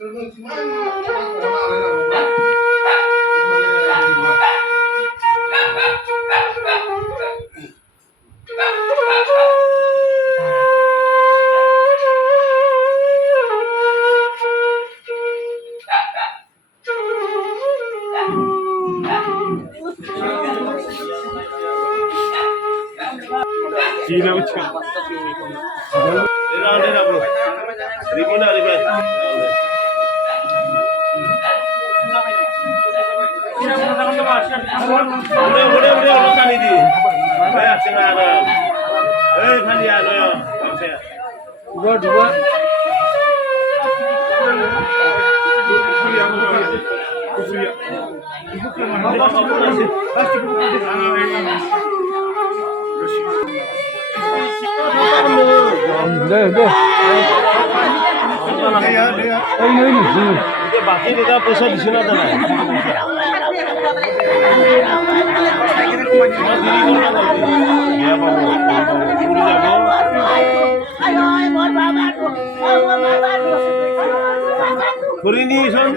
Cina ucap. Ada bro. Ribuna ribe. Udah orang tadi di. Banyak setengah ada. Kali ada ya. Dua. বাকি দাদা পয়সা দিছে না দাদা করিনি শোন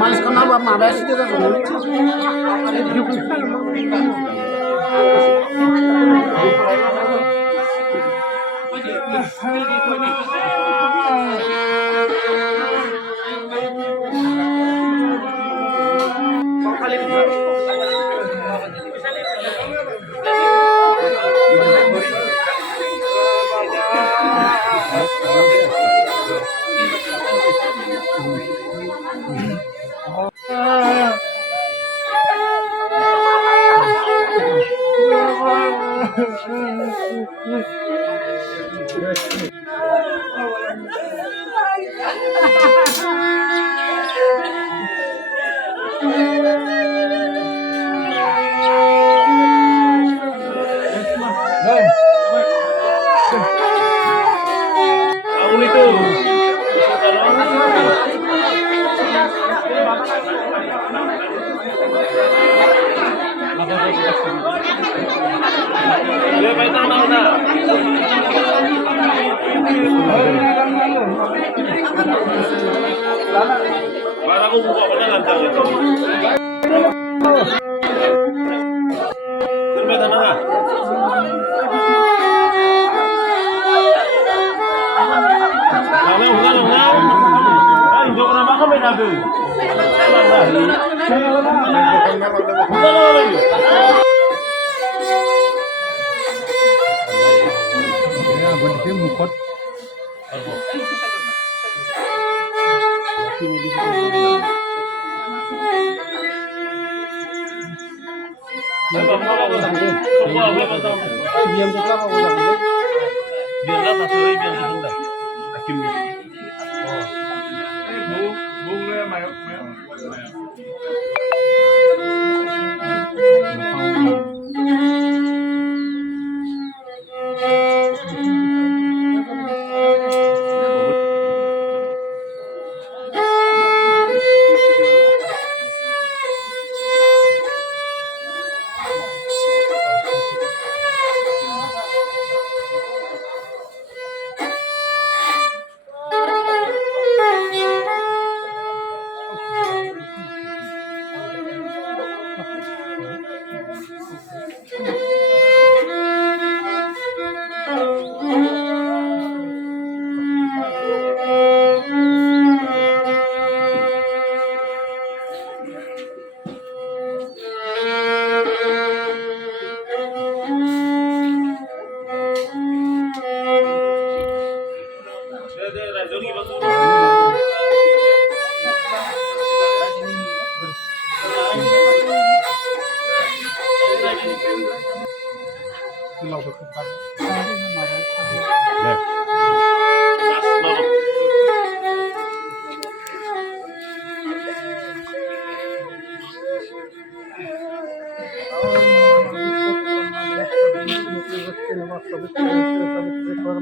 मालिश करना अब माबा ऐसे तो Para aku buka pada lancar itu. Terima tanah. Lang. Ay, hindi ko na baka may nabi. Mukot.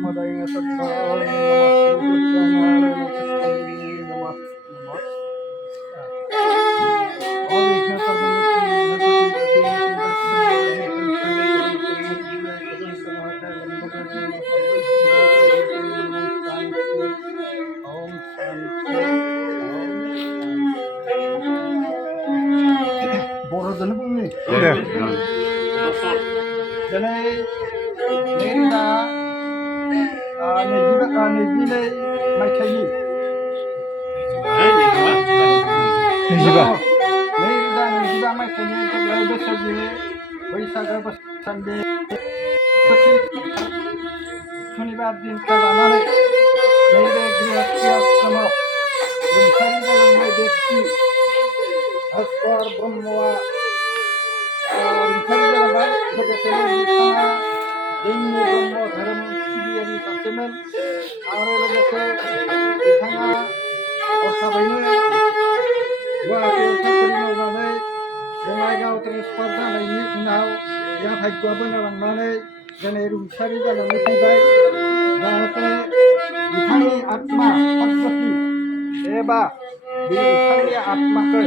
Brahmadaya Sattvaye Namah Sri Krishna Namah बर'जोंनो बुंनि दिनै नैरोजा नैजिनै मायथाइनि नैरोजा नैजिबा मायथाइनि देग्लाय बोसोरनि बैसागो बोसोरनि सुनिबार दिनखौ लानानै नैबे गृहस्थी आश्रमाव रुंसारि जालांनाय व्यक्ति भास्कर ब्रह्मआ रुंसारि जालांबाय लोगोसेनो बिथाङा जोंनि ब्रह्म धोरोम सिबियारि सासेमोन आरो लोगोसे बिथाङा हरखाबैनो गुवाहाटीयाव साख्रि मावनानै बङाइगाव ट्रेन्सफार जानायनि उनाव बिहा भाग्य बोनालांनानै दिनै रुंसारि जानानै फैबाय जाहाथे बिथांनि आत्मा सद्गति एबा बिथांनि आत्माखौ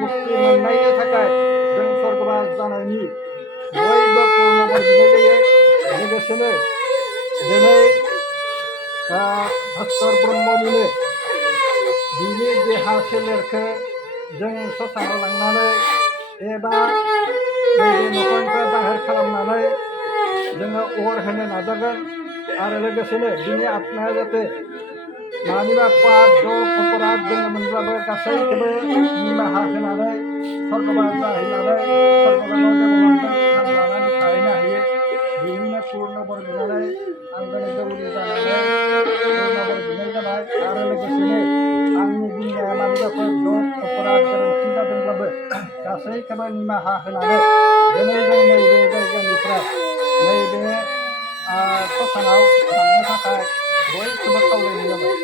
मुक्ति मोननायनि थाखाय जों स्वर्गबास जानायनि बयबो पुर्नबर बिनाय जायो लोगोसेनो दिनै भास्कर ब्रह्मनिनो बिनि देहा सोलेरखौ जों ससानाव लांनानै एबा नैबे न'खरनिफ्राय बाहेर खालामनानै जोङो अर होनो नाजागोन आरो लोगोसेनो बिनि आत्माया जाहाथे मानिबा पाप दप अपराध दङमोनब्लाबो गासैखौबो निमाहा होनानै स्वर्गबास जाहैनानै स्वर्गबासाव देबलांजों लानानै थाहैनो हायो बिनिनो पुर्नबर बिनानै आं दिनै दौरि जानानै पुर्नबर बिनाय जाबाय आरो लोगोसेनो आंनि बुंनाया मानिबाफोर दप अपराध गोरोन्थि जादोंब्लाबो गासैखौबो निमाहा होनानै दिनै जों नैबे जायगानिफ्राय नैबे ससानाव थांनो थाखाय बयखौबो खावलायनाय जाबाय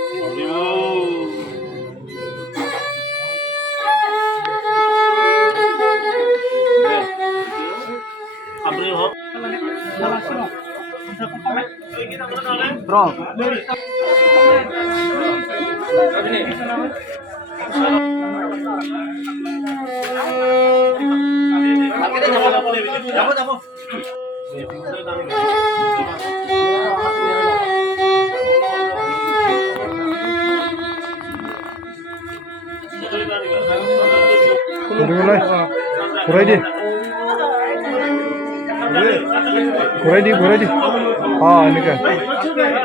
घुराइदि এনেকে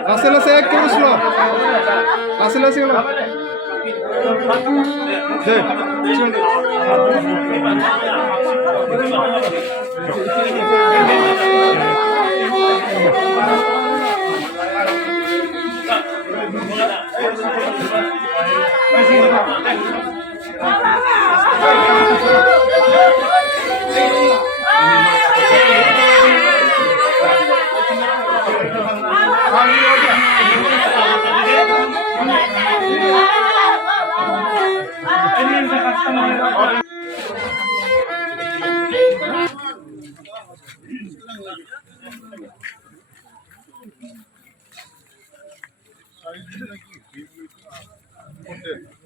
লাসে লাসে এক করে স্লো লাসে লাসে Okay.